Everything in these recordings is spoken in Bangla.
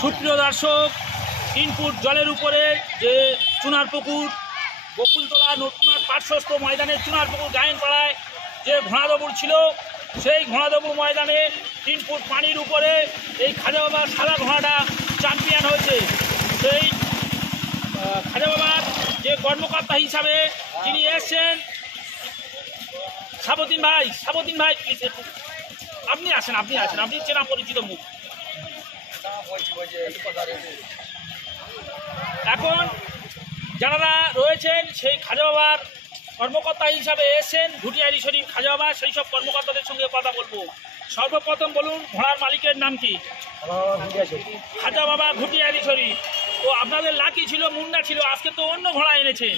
সুপ্রিয় দর্শক, 3 ফুট জলের উপরে যে চুনারপুকুর বকুলতলা নতুনহাট পার্শ্বস্থ ময়দানে চুনারপুকুর গায়েনপাড়ায় যে ঘোড়া দৌড় ছিল, সেই ঘোড়া দৌড় ময়দানে 3 ফুট পানির উপরে এই খাজা বাবার সাদা ঘোড়াটা চ্যাম্পিয়ন হয়েছে। সেই খাজা বাবার যে কর্মকর্তা হিসাবে যিনি এসছেন সাবুদ্দিন ভাই, প্লিজ আপনি আসেন, আপনি চেনা পরিচিত মুখ। এখন যারা রয়েছেন সেই খাজা বাবার কর্মকর্তা হিসাবে এসেছেন ঘুটিয়ারি শরীফ খাজা বাবা, সেই সব কর্মকর্তাদের সঙ্গে কথা বলবো। সর্বপ্রথম বলুন, ঘোড়ার মালিকের নাম কি? খাজা বাবা ঘুটিয়ারি শরীফ। তো আপনাদের লাকি ছিল, মুন্ডা ছিল, আজকে তো অন্য ঘোড়া এনেছেন।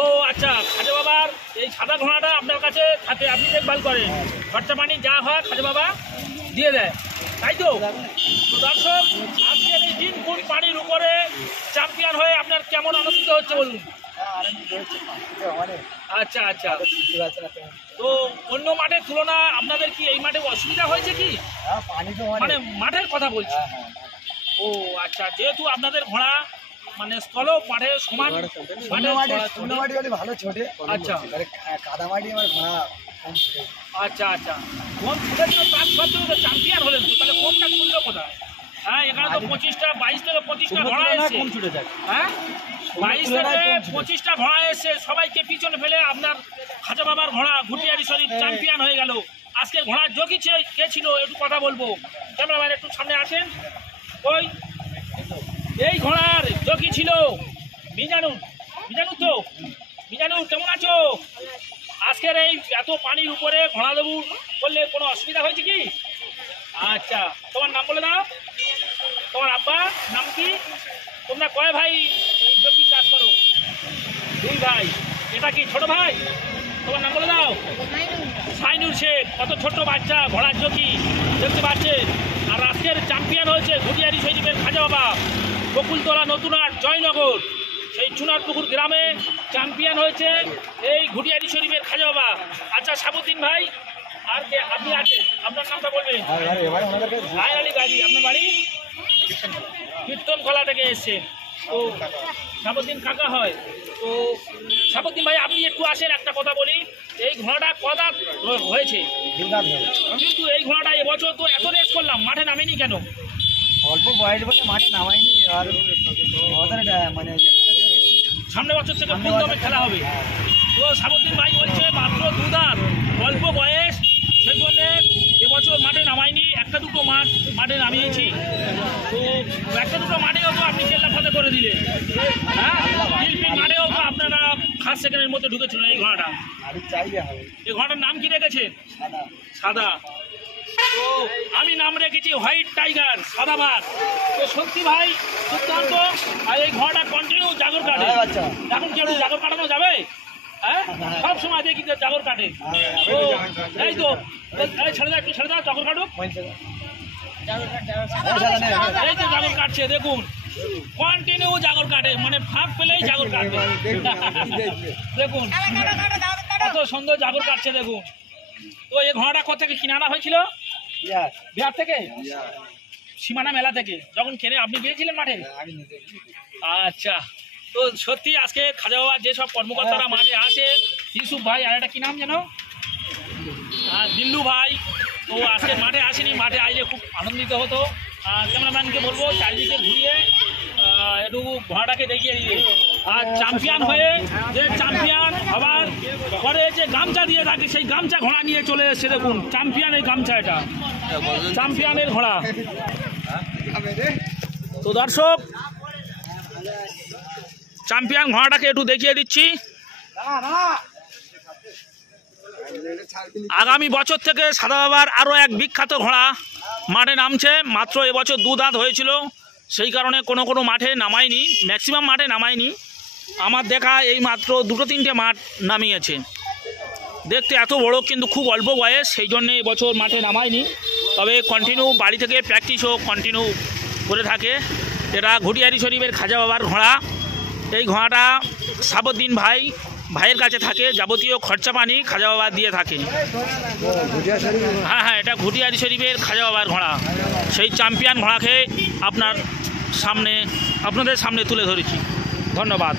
ও আচ্ছা, খাজা বাবার এই সাদা ঘোড়াটা আপনার কাছে থাকে, আপনি দেখভাল করেন, খরচা পানি যা হয় খাজা বাবা দিয়ে দেয়, তাই তো? দর্শক, আজকের এই 3 ফুট পানির উপরে চ্যাম্পিয়ন হয়ে আপনার কেমন আনন্দিত হচ্ছে বলুন? আচ্ছা আচ্ছা, তো অন্য মাঠের তুলনা আপনাদের কি এই মাঠে অসুবিধা হয়েছে কি? মানে মাঠের কথা বলছি। ও আচ্ছা, যেহেতু আপনাদের ঘোড়া মানে স্থল মাঠে সমান, ভালো ছোটে। আচ্ছা কাদামাটি আমার ঘোড়া। আচ্ছা আচ্ছা, কম ফুটের জন্য তার সত্ত্বেও তো চ্যাম্পিয়ন হলেন, তো তাহলে কমটা খুললো কোথায়? হ্যাঁ, এখানে তো 22 থেকে 25টা ঘোড়া এসছে। হ্যাঁ, 22 থেকে 25টা ঘোড়া এসছে, সবাইকে পিছনে ফেলে আপনার খাজা বাবার ঘোড়া ঘুটিয়ারি শরীফ চ্যাম্পিয়ন হয়ে গেল। আজকে ঘোড়ার যোগী কে ছিল একটু কথা বলবো। ক্যামেরাম্যান একটু সামনে আসেন। ওই এই ঘোড়ার যোগী ছিল মিজানুর। তো মিজানুর, কেমন আছো? আজকের এই এত পানির উপরে ঘোড়া দৌড় করলে কোনো অসুবিধা হয়েছে কি? আচ্ছা, তোমার নাম বলে দাও। তোমার আব্বার নাম কি? তোমরা কয় ভাই যোগী কাজ করো? 2 ভাই। এটা কি ছোট ভাই? তোমার নাম বলে দাও। সাইনুর শেখ। কত ছোট্ট বাচ্চা, ঘোড়ার যোগী দেখতে পাচ্ছেন। আর আজকের চ্যাম্পিয়ন হয়েছে ঘুটিয়ারি শরীফের খাজা বাবা, বকুলতলা নতুনহাট জয়নগর, সেই চুনারপুকুর গ্রামে চ্যাম্পিয়ন হয়েছে এই ঘুটিয়ারি শরীফের খাজা বাবা। আচ্ছা সাবুদ্দিন ভাই, আর কে আপনি আছেন, আপনার নামটা বলবেন? ভাই আলী গাজী। আপনার বাড়ি কীর্তনখোলা থেকে এসছেন, তো সাবুদ্দিন কাকা হয়। তো সাবুদ্দিন ভাই, আপনি একটু আসেন, একটা কথা বলি। এই ঘোড়াটা কদাত হয়েছে, কিন্তু এই ঘোড়াটা এবছর তো এত রেস করলাম, মাঠে নামেনি কেন? অল্প বয়স বলে মাঠে নামাইনি। আর মানে সামনে বছর থেকে ফুল দমে খেলা হবে। তো সাবুদ্দিন ভাই বলছে মাত্র 2 দাঁত, অল্প বয়স, সেই জন্য এবছর মাঠে নামাইনি। 1-2 মাঠে নামিয়েছি। তো 1-2 মাঠেও তো আপনি কেল্লা ফাতে করে দিলেন। হ্যাঁ, শিল্পীর মাঠেও তো আপনারা 1 সেকেন্ডের মধ্যে ঢুকেছিলেন এই ঘোড়াটা। এই ঘোড়াটার নাম কি রেখেছেন? সাদা। তো আমি নাম রেখেছি হোয়াইট টাইগার, সাদাবাগ। তো সত্যি ভাই দুর্দান্ত। আর এই ঘোড়াটা কন্টিনিউ জাগর কাটে। এখন কেউ জাগর কাটানো যাবে? হ্যাঁ, সব সময় দেখি যে জাগর কাটে। তো এই তো ছেড়ে দাও, একটু ছেড়ে দাও, জাগর কাটুক। এই তো জাগর কাটছে, দেখুন কন্টিনিউ জাগর কাটে, মানে ফাঁক পেলেই জাগর কাটে। দেখুন কত সুন্দর জাগর কাটছে, দেখুন। তো এই ঘোড়াটা কোথা থেকে কিনে আনা হয়েছিল? বিহার থেকে, সীমানা মেলা থেকে। যখন কেনে আপনি গিয়েছিলেন মাঠে? আচ্ছা, তো সত্যি আজকে খাজা বাবার যেসব কর্মকর্তারা মাঠে আসে, ইউসুফ ভাই আর একটা কি নাম যেন, দিল্লু ভাই, তো আজকে মাঠে আসেনি। মাঠে আইলে খুব আনন্দিত হতো। ক্যামেরাম্যানকে বলবো চারিদিকে ঘুরিয়ে একটু ঘোড়াটাকে দেখিয়ে দিয়ে। আর চ্যাম্পিয়ন হয়ে যে চ্যাম্পিয়ন হবার পরে যে গামছা দিয়ে থাকে, সেই গামছা ঘোড়া নিয়ে চলে এসছে। দেখুন চ্যাম্পিয়নের গামছা, এটা চ্যাম্পিয়নের ঘোড়া। তো দর্শক, চ্যাম্পিয়ন ঘোড়াটাকে একটু দেখিয়ে দিচ্ছি। আগামী বছর থেকে সাদা বাবার আরও এক বিখ্যাত ঘোড়া মাঠে নামছে। মাত্র এবছর 2 দাঁত হয়েছিল, সেই কারণে কোনো মাঠে নামায়নি, ম্যাক্সিমাম মাঠে নামায়নি। আমার দেখা এই মাত্র 2-3টে মাঠ নামিয়েছে। দেখতে এত বড় কিন্তু খুব অল্প বয়স, সেই জন্য এবছর মাঠে নামায়নি, তবে কন্টিনিউ বাড়ি থেকে প্র্যাকটিসও কন্টিনিউ করে থাকে। এটা ঘুটিয়ারি শরীফের খাজা বাবার ঘোড়া। এই ঘোড়াটা সাবুদ্দিন ভাইয়ের কাছে থাকে, যাবতীয় খরচা পানি খাজা বাবা দিয়ে থাকে। হ্যাঁ, এটা ঘুটিয়ারি শরীফের খাজা বাবার ঘোড়া। সেই চ্যাম্পিয়ন ঘোড়াকে আপনাদের সামনে তুলে ধরেছি। ধন্যবাদ।